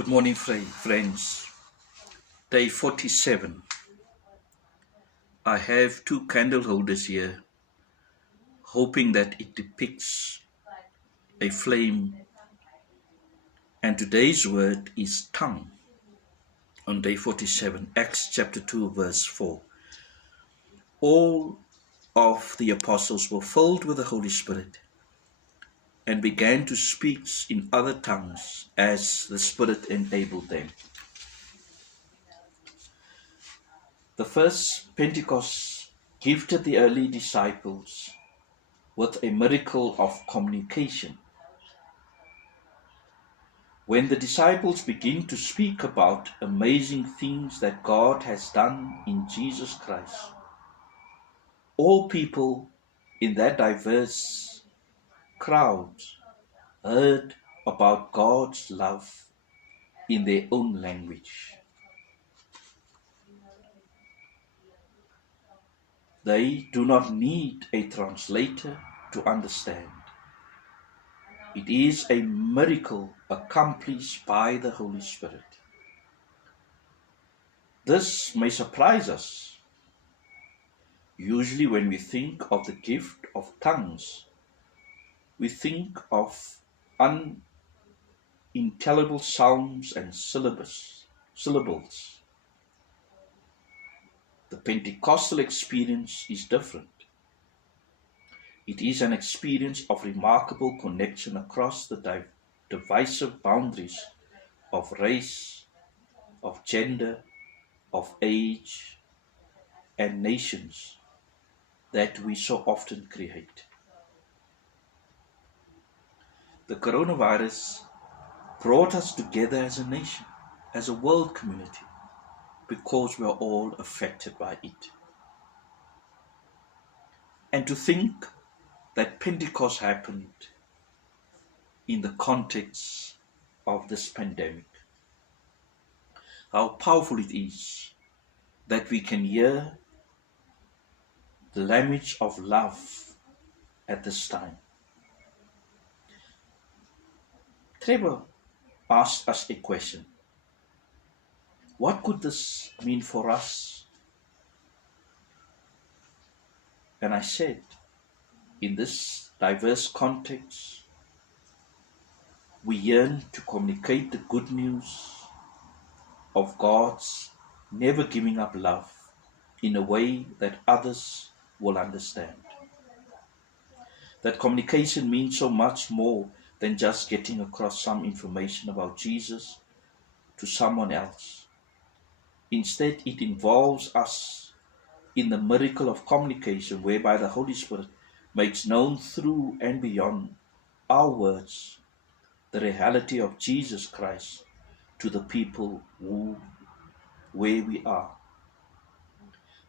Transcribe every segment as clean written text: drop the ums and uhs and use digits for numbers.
Good morning, friends. Day 47. I have two candle holders here, hoping that it depicts a flame. And today's word is tongue. On day 47, Acts chapter 2, verse 4. All of the apostles were filled with the Holy Spirit and began to speak in other tongues as the Spirit enabled them. The first Pentecost gifted the early disciples with a miracle of communication. When the disciples begin to speak about amazing things that God has done in Jesus Christ, all people in that diverse crowd heard about God's love in their own language. They do not need a translator to understand. It is a miracle accomplished by the Holy Spirit. This may surprise us. Usually when we think of the gift of tongues, we think of unintelligible sounds and syllables. The Pentecostal experience is different. It is an experience of remarkable connection across the divisive boundaries of race, of gender, of age, and nations that we so often create. The coronavirus brought us together as a nation, as a world community, because we are all affected by it. And to think that Pentecost happened in the context of this pandemic. How powerful it is that we can hear the language of love at this time. Trevor asked us a question. What could this mean for us? And I said, in this diverse context, we yearn to communicate the good news of God's never giving up love in a way that others will understand. That communication means so much more than just getting across some information about Jesus to someone else. Instead, it involves us in the miracle of communication whereby the Holy Spirit makes known through and beyond our words the reality of Jesus Christ to the people where we are.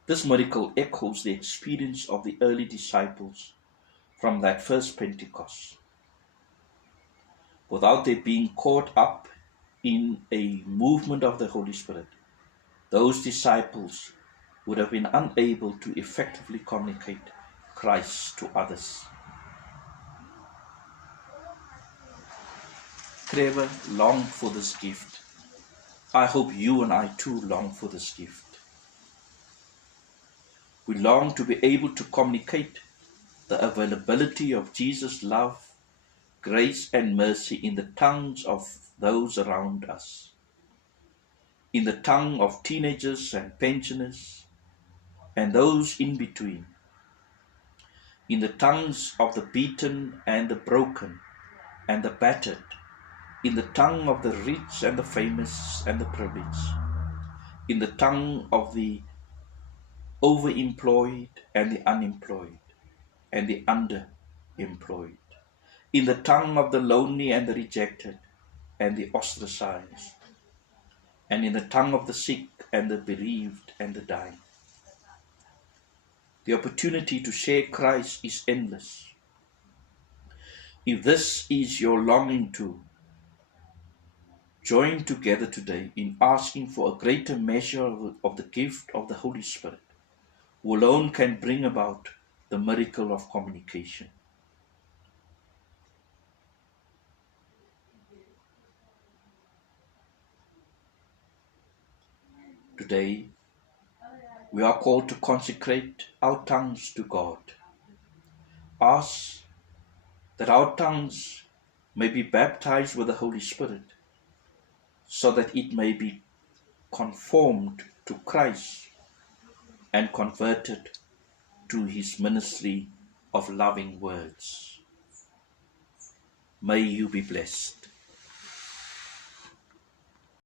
This miracle echoes the experience of the early disciples from that first Pentecost. Without their being caught up in a movement of the Holy Spirit, those disciples would have been unable to effectively communicate Christ to others. Trevor longed for this gift. I hope you and I too long for this gift. We long to be able to communicate the availability of Jesus' love, grace and mercy in the tongues of those around us, in the tongue of teenagers and pensioners and those in between, in the tongues of the beaten and the broken and the battered, in the tongue of the rich and the famous and the privileged, in the tongue of the overemployed and the unemployed and the underemployed, in the tongue of the lonely and the rejected and the ostracized, and in the tongue of the sick and the bereaved and the dying. The opportunity to share Christ is endless. If this is your longing to join together today in asking for a greater measure of the gift of the Holy Spirit, who alone can bring about the miracle of communication. Today, we are called to consecrate our tongues to God. Ask that our tongues may be baptized with the Holy Spirit, so that it may be conformed to Christ and converted to his ministry of loving words. May you be blessed.